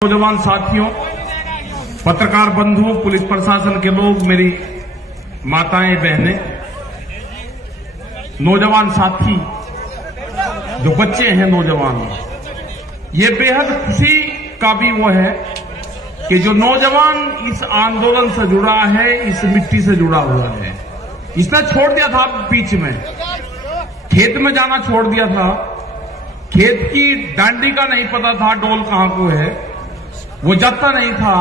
नौजवान साथियों, पत्रकार बंधुओं, पुलिस प्रशासन के लोग, मेरी माताएं बहनें, नौजवान साथी, जो बच्चे हैं नौजवान, ये बेहद खुशी का भी वो है कि जो नौजवान इस आंदोलन से जुड़ा है, इस मिट्टी से जुड़ा हुआ है। इसने छोड़ दिया था बीच में, खेत में जाना छोड़ दिया था, खेत की डांडी का नहीं पता था डोल कहां को है, वो जाता नहीं था,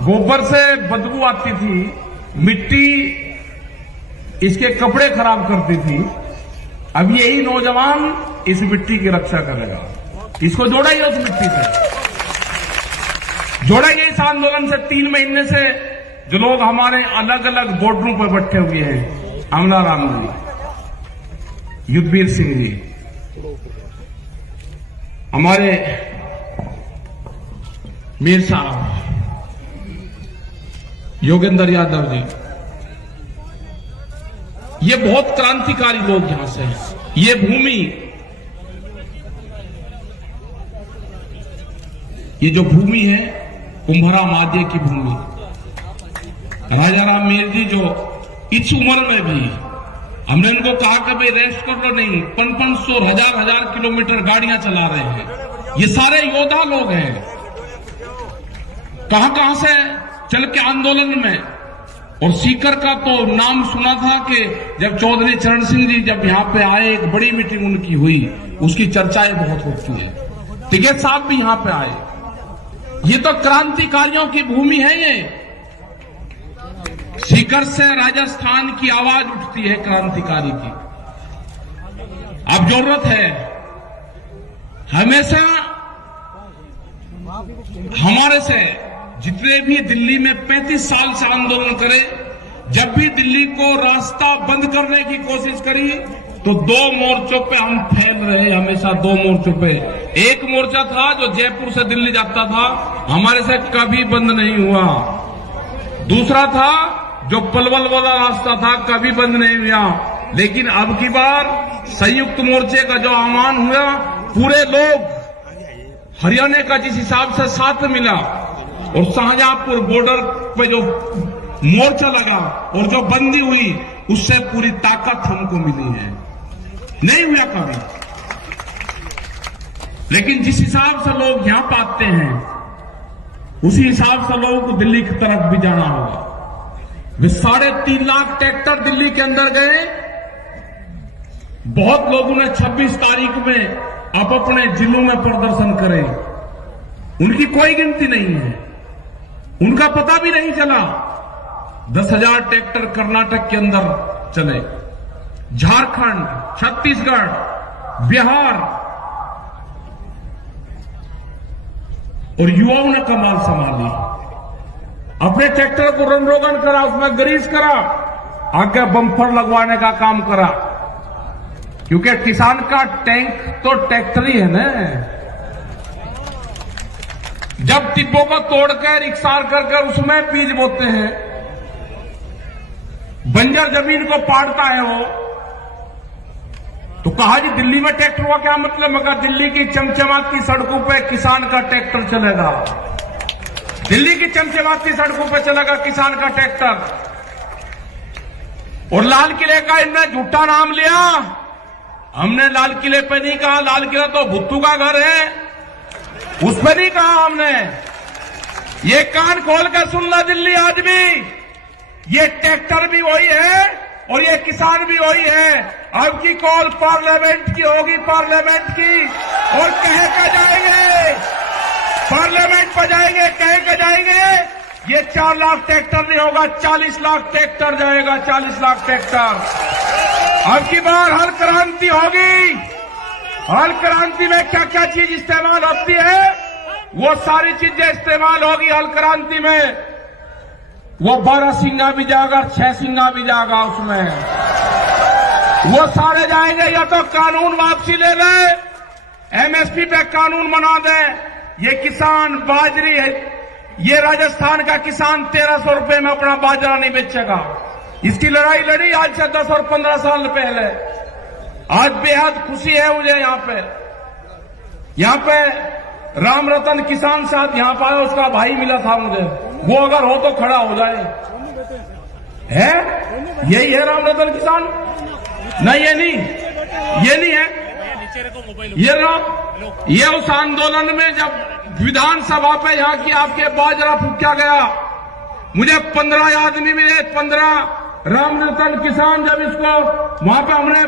गोबर से बदबू आती थी, मिट्टी इसके कपड़े खराब करती थी। अब यही नौजवान इस मिट्टी की रक्षा करेगा, इसको जोड़ेंगे उस मिट्टी से, जोड़ेंगे इस आंदोलन से। 3 महीने से जो लोग हमारे अलग अलग बॉर्डरों पर बैठे हुए हैं, अमला राम जी, युद्धवीर सिंह जी, हमारे मीर साहब, योगेंद्र यादव जी, ये बहुत क्रांतिकारी लोग यहां से हैं। ये भूमि, ये जो भूमि है कुंभरा मादे की भूमि, राजा राम मेर जी जो इस उम्र में भी, हमने उनको कहा कि भाई रेस्ट कर लो, नहीं, 500 हजार किलोमीटर गाड़ियां चला रहे हैं। ये सारे योद्धा लोग हैं, कहां से चल के आंदोलन में। और सीकर का तो नाम सुना था कि जब चौधरी चरण सिंह जी जब यहां पे आए, एक बड़ी मीटिंग उनकी हुई, उसकी चर्चाएं बहुत होती है। टिकैत साहब भी यहां पे आए। ये तो क्रांतिकारियों की भूमि है। ये सीकर से राजस्थान की आवाज उठती है क्रांतिकारी की। अब जरूरत है हमेशा हमारे से जितने भी दिल्ली में 35 साल से आंदोलन करे, जब भी दिल्ली को रास्ता बंद करने की कोशिश करी तो 2 मोर्चों पे हम फैल रहे, हमेशा 2 मोर्चों पे। एक मोर्चा था जो जयपुर से दिल्ली जाता था, हमारे से कभी बंद नहीं हुआ। दूसरा था जो पलवल वाला रास्ता था, कभी बंद नहीं हुआ। लेकिन अब की बार संयुक्त मोर्चे का जो आह्वान हुआ, पूरे लोग हरियाणा का जिस हिसाब से साथ मिला, और शाहजहांपुर बॉर्डर पे जो मोर्चा लगा और जो बंदी हुई, उससे पूरी ताकत हमको मिली है। नहीं हुआ कभी। लेकिन जिस हिसाब से लोग यहां पाते हैं, उसी हिसाब से लोगों को दिल्ली की तरफ भी जाना होगा। वे 3.5 लाख ट्रैक्टर दिल्ली के अंदर गए। बहुत लोगों ने 26 तारीख में अपने जिलों में प्रदर्शन करे, उनकी कोई गिनती नहीं है, उनका पता भी नहीं चला। 10,000 ट्रैक्टर कर्नाटक के अंदर चले, झारखंड, छत्तीसगढ़, बिहार, और युवाओं ने कमाल संभाली। अपने ट्रैक्टर को रन रोगन करा, उसमें ग्रीस करा, आगे बम्पर लगवाने का काम करा, क्योंकि किसान का टैंक तो ट्रैक्टर ही है ना। जब टिब्बों को तोड़कर इकसार कर उसमें बीज बोते हैं, बंजर जमीन को पाड़ता है वो, तो कहा जी दिल्ली में ट्रैक्टर हुआ क्या मतलब? मगर दिल्ली की चमचमाती सड़कों पे किसान का ट्रैक्टर चलेगा, दिल्ली की चमचमाती सड़कों पे चलेगा किसान का ट्रैक्टर। और लाल किले का इनने झूठा नाम लिया। हमने लाल किले पे नहीं कहा, लाल किला तो भुट्टू का घर है, उस पर नहीं कहा हमने। ये कान खोल कर सुन ला दिल्ली आदमी, ये ट्रैक्टर भी वही है और ये किसान भी वही है। अब की कॉल पार्लियामेंट की होगी, पार्लियामेंट की, और कह कर जाएंगे, पार्लियामेंट पर जाएंगे, कह कर जाएंगे। ये 4 लाख ट्रैक्टर नहीं होगा, 40 लाख ट्रैक्टर जाएगा, 40 लाख ट्रैक्टर। अब की बार हर क्रांति होगी। हल क्रांति में क्या क्या चीज इस्तेमाल होती है, वो सारी चीजें इस्तेमाल होगी हल क्रांति में। वो 12 सिंगा भी जाएगा, 6 सिंगा भी जाएगा, उसमें वो सारे जाएंगे। या तो कानून वापसी ले ले, एमएसपी पे कानून बना दे। ये किसान बाजरी है, ये राजस्थान का किसान 1300 रुपए में अपना बाजरा नहीं बेचेगा। इसकी लड़ाई लड़ी आज से 10 और 15 साल पहले। आज बेहद खुशी है मुझे यहाँ पे राम रतन किसान साथ यहां पर आया, उसका भाई मिला था मुझे, वो अगर हो तो खड़ा हो जाए। है यही है राम रतन किसान? नहीं, ये नहीं है। ये उस आंदोलन में जब विधानसभा पे यहाँ की आपके बाजरा फूका गया, मुझे 15 आदमी मिले, 15 राम रतन किसान। जब इसको वहां पे हमने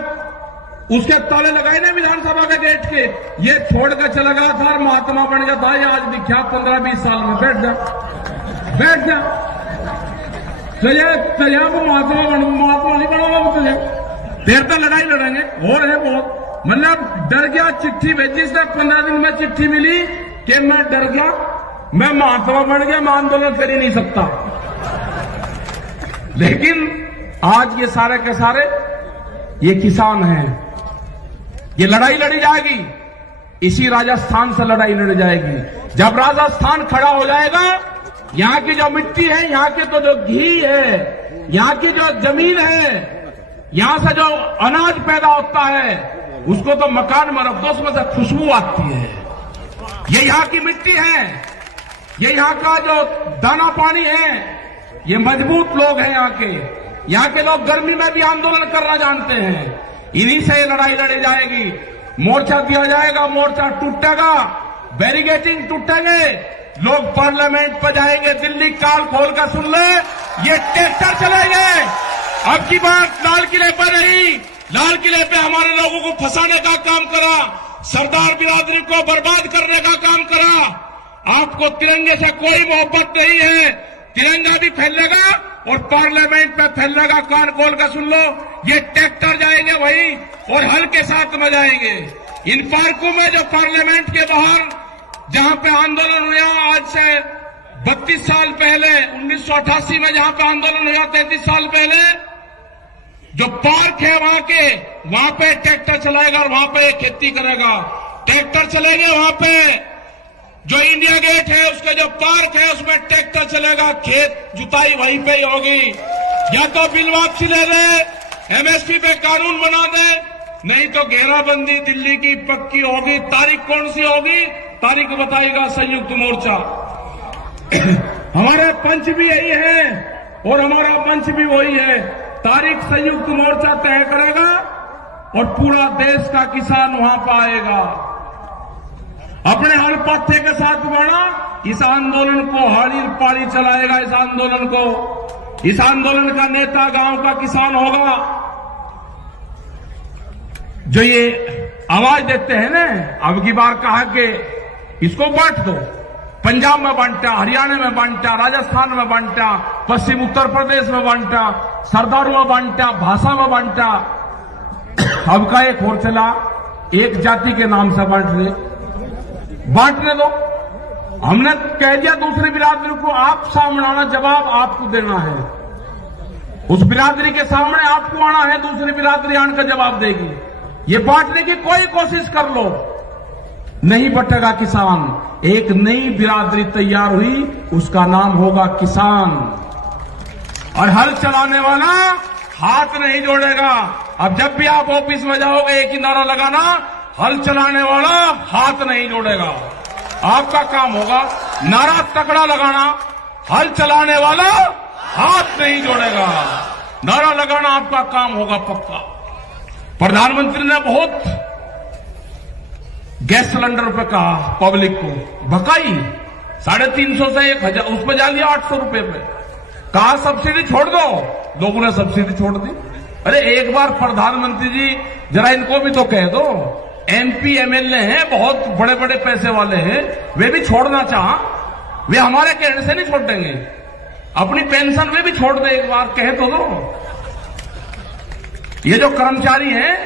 उसके ताले लगाए ना विधानसभा के गेट के, ये छोड़ कर चला गया था और महात्मा बन गया था। ये आज दिखा 15-20 साल में। बैठ जा तुझे वो महात्मा नहीं बनाऊंगा तुझे, देर तक लड़ाई लड़ेंगे। और है बहुत, मतलब डर गया, चिट्ठी भेजी इसने 15 दिन में चिट्ठी मिली कि मैं डर गया, मैं महात्मा बन गया, मैं आंदोलन कर ही नहीं सकता। लेकिन आज ये सारे के सारे ये किसान हैं। ये लड़ाई लड़ी जाएगी, इसी राजस्थान से लड़ाई लड़ी जाएगी। जब राजस्थान खड़ा हो जाएगा, यहाँ की जो मिट्टी है, यहाँ के तो जो घी है, यहाँ की जो जमीन है, यहां से जो अनाज पैदा होता है, उसको तो मकान में रख दो, उसमें से खुशबू आती है। ये यहाँ की मिट्टी है, ये यहाँ का जो दाना पानी है, ये मजबूत लोग हैं यहाँ के लोग गर्मी में भी आंदोलन करना जानते हैं। इन्हीं से लड़ाई लड़ी जाएगी। मोर्चा दिया जाएगा, मोर्चा टूटेगा, बैरिकेडिंग टूटेंगे, लोग पार्लियामेंट पर जाएंगे। दिल्ली काल खोल कर सुन ले, ये ट्रैक्टर चलेंगे। अब की बात लाल किले पर नहीं, लाल किले पे हमारे लोगों को फंसाने का काम करा, सरदार बिरादरी को बर्बाद करने का काम करा। आपको तिरंगे से कोई मोहब्बत नहीं है। तिरंगा भी फैलेगा और पार्लियामेंट पे फैलेगा। कान खोल कर सुन लो, ये ट्रैक्टर जाएंगे वही, और हल के साथ में जाएंगे। इन पार्कों में जो पार्लियामेंट के बाहर जहां पे आंदोलन हुआ आज से 32 साल पहले, 1988 में जहां पे आंदोलन हुआ 33 साल पहले, जो पार्क है वहां पे ट्रैक्टर चलाएगा और वहां पे खेती करेगा। ट्रैक्टर चलेंगे वहां पे। जो इंडिया गेट है उसके जो पार्क है उसमें ट्रैक्टर चलेगा, खेत जुताई वहीं पे ही होगी। या तो बिल वापसी ले ले, एमएसपी पे कानून बना दे, नहीं तो घेराबंदी दिल्ली की पक्की होगी। तारीख कौन सी होगी, तारीख बताएगा संयुक्त मोर्चा। हमारे पंच भी यही है और हमारा मंच भी वही है। तारीख संयुक्त मोर्चा तय करेगा और पूरा देश का किसान वहां पर आएगा। अपने हर पत्थे के साथ बढ़ा, इस आंदोलन को हाली पाली चलाएगा। इस आंदोलन का नेता गांव का किसान होगा। जो ये आवाज देते हैं ना, अब की बार कहा कि इसको बांट दो, पंजाब में बांटा, हरियाणा में बांटा, राजस्थान में बांटा, पश्चिम उत्तर प्रदेश में बांटा, सरदारों में बांटा, भाषा में बांटा। अब का एक और चला, एक जाति के नाम से बांटने दो। हमने कह दिया दूसरी बिरादरी को, आप सामने आना, जवाब आपको देना है। उस बिरादरी के सामने आपको आना है, दूसरी बिरादरी आने का जवाब देगी। ये बांटने की कोई कोशिश कर लो, नहीं बटेगा किसान। एक नई बिरादरी तैयार हुई, उसका नाम होगा किसान। और हल चलाने वाला हाथ नहीं जोड़ेगा। अब जब भी आप ऑफिस में जाओगे एक ही नारा लगाना, हल चलाने वाला हाथ नहीं जोड़ेगा। आपका काम होगा नारा तगड़ा लगाना, हल चलाने वाला हाथ नहीं जोड़ेगा। नारा लगाना आपका काम होगा पक्का। प्रधानमंत्री ने बहुत गैस सिलेंडर पे कहा, पब्लिक को भकाई 350 से 1000, उस पर जा लिया 800 रुपए पे। कहा सब्सिडी छोड़ दो, लोगों ने सब्सिडी छोड़ दी। अरे एक बार प्रधानमंत्री जी जरा इनको भी तो कह दो, एमपी एमएलए हैं, बहुत बड़े बड़े पैसे वाले हैं, वे भी छोड़ना चाह, वे हमारे कहने से नहीं छोड़ देंगे। अपनी पेंशन वे भी छोड़ दे, एक बार कह तो दो। ये जो कर्मचारी हैं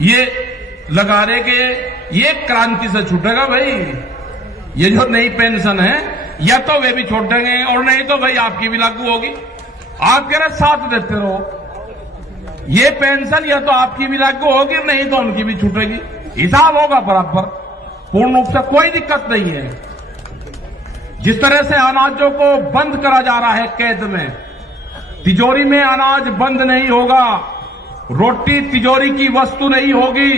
ये लगा रहे कि ये क्रांति से छूटेगा भाई। ये जो नई पेंशन है या तो वे भी छोड़ देंगे और नहीं तो भाई आपकी भी लागू होगी। आप कह रहे साथ देते रहो, ये पेंशन या तो आपकी भी लागू होगी नहीं तो उनकी भी छूटेगी। हिसाब होगा बराबर, पूर्ण रूप से कोई दिक्कत नहीं है। जिस तरह से अनाजों को बंद करा जा रहा है कैद में, तिजोरी में अनाज बंद नहीं होगा। रोटी तिजोरी की वस्तु नहीं होगी,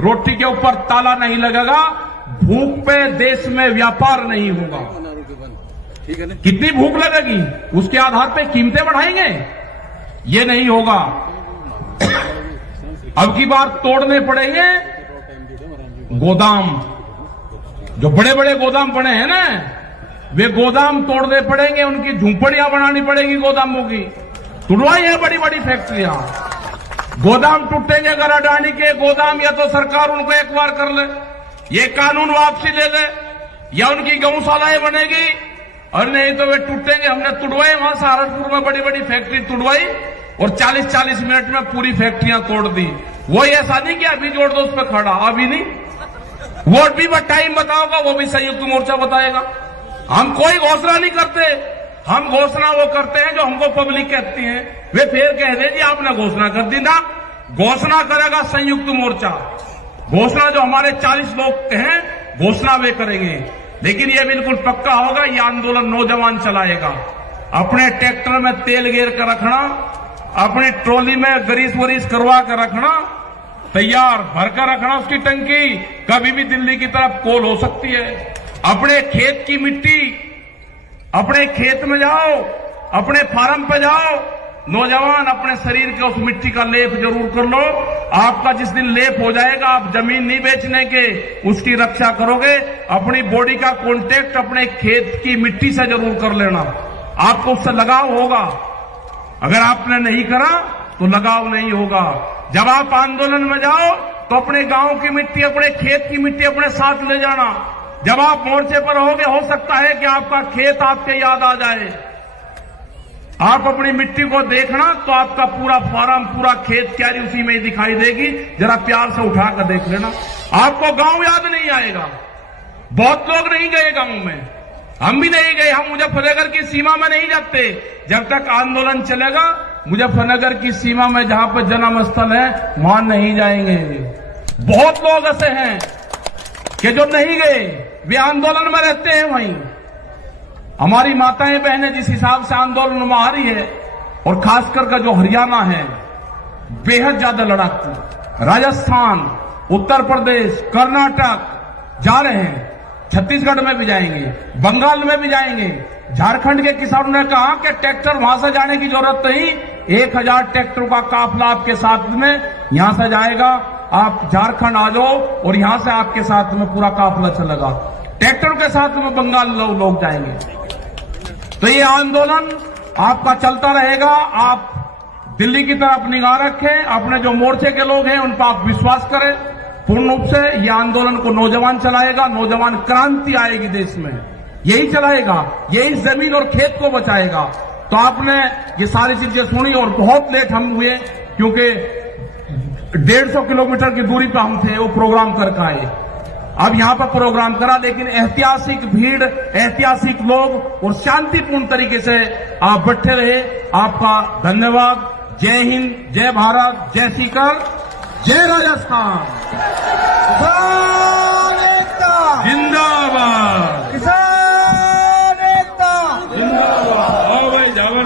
रोटी के ऊपर ताला नहीं लगेगा। भूख पे देश में व्यापार नहीं होगा। ठीक है ना? कितनी भूख लगेगी उसके आधार पे कीमतें बढ़ाएंगे, ये नहीं होगा। अब की बार तोड़ने पड़ेंगे गोदाम, जो बड़े बड़े गोदाम बने हैं ना, वे गोदाम तोड़ने पड़ेंगे, उनकी झूंपड़ियां बनानी पड़ेगी गोदामों की। तुड़वाई है बड़ी बड़ी फैक्ट्रियां, गोदाम टूटेंगे अगर अडानी के गोदाम, या तो सरकार उनको एक बार कर ले, ये कानून वापसी ले ले, या उनकी गौशालाएं बनेगी, और नहीं तो वे टूटेंगे। हमने तुड़वाई, वहां सहारनपुर में बड़ी बड़ी फैक्ट्री तुड़वाई और 40-40 मिनट में पूरी फैक्ट्रियां तोड़ दी। वो ऐसा नहीं कि अभी जोड़ दो उस पर खड़ा, अभी नहीं, वोट भी टाइम बताओगा, वो भी संयुक्त मोर्चा बताएगा। हम कोई घोषणा नहीं करते, हम घोषणा वो करते हैं जो हमको पब्लिक कहती है। वे फिर कह दे जी आपने घोषणा कर दी ना, घोषणा करेगा संयुक्त मोर्चा। घोषणा जो हमारे 40 लोग हैं, घोषणा वे करेंगे, लेकिन ये बिल्कुल पक्का होगा, ये आंदोलन नौजवान चलाएगा। अपने ट्रैक्टर में तेल गेर कर रखना, अपनी ट्रॉली में ग्रीस वरीस करवा कर रखना, तैयार भरकर रखना उसकी टंकी, कभी भी दिल्ली की तरफ कॉल हो सकती है। अपने खेत की मिट्टी, अपने खेत में जाओ, अपने फार्म पे जाओ, नौजवान अपने शरीर के उस मिट्टी का लेप जरूर कर लो। आपका जिस दिन लेप हो जाएगा, आप जमीन नहीं बेचने के, उसकी रक्षा करोगे। अपनी बॉडी का कांटेक्ट अपने खेत की मिट्टी से जरूर कर लेना, आपको उससे लगाव होगा। अगर आपने नहीं करा तो लगाव नहीं होगा। जब आप आंदोलन में जाओ तो अपने गांव की मिट्टी, अपने खेत की मिट्टी अपने साथ ले जाना। जब आप मोर्चे पर रहोगे, हो सकता है कि आपका खेत आपके याद आ जाए। आप अपनी मिट्टी को देखना तो आपका पूरा फार्म, पूरा खेत क्यारी उसी में ही दिखाई देगी। जरा प्यार से उठाकर देख लेना, आपको गांव याद नहीं आएगा। बहुत लोग नहीं गए गांव में, हम भी नहीं गए, हम मुजफ्फरनगर की सीमा में नहीं जाते। जब तक आंदोलन चलेगा, मुजफ्फरनगर की सीमा में जहां पर जन्म स्थल है वहां नहीं जाएंगे। बहुत लोग ऐसे हैं कि जो नहीं गए, वे आंदोलन में रहते हैं वहीं। हमारी माताएं बहनें जिस हिसाब से आंदोलन में आ रही है, और खासकर का जो हरियाणा है बेहद ज्यादा लड़ाकू, राजस्थान, उत्तर प्रदेश, कर्नाटक जा रहे हैं, छत्तीसगढ़ में भी जाएंगे, बंगाल में भी जाएंगे। झारखंड के किसानों ने कहा कि ट्रैक्टर वहां से जाने की जरूरत नहीं, 1000 ट्रैक्टरों का काफिला आपके साथ में यहां से जाएगा, आप झारखंड आ जाओ और यहां से आपके साथ में पूरा काफिला चलेगा। ट्रैक्टरों के साथ में बंगाल लोग जाएंगे। तो ये आंदोलन आपका चलता रहेगा। आप दिल्ली की तरफ निगाह रखें, अपने जो मोर्चे के लोग हैं उन पर आप विश्वास करें पूर्ण रूप से। ये आंदोलन को नौजवान चलाएगा, नौजवान क्रांति आएगी देश में, यही चलाएगा, यही जमीन और खेत को बचाएगा। तो आपने ये सारी चीजें सुनी और बहुत लेट हम हुए, क्योंकि 150 किलोमीटर की दूरी पर हम थे, वो प्रोग्राम करके आए। अब यहां पर प्रोग्राम करा, लेकिन ऐतिहासिक भीड़, ऐतिहासिक लोग और शांतिपूर्ण तरीके से आप बैठे रहे। आपका धन्यवाद। जय हिंद, जय भारत, जय सीकर, जय राजस्थान।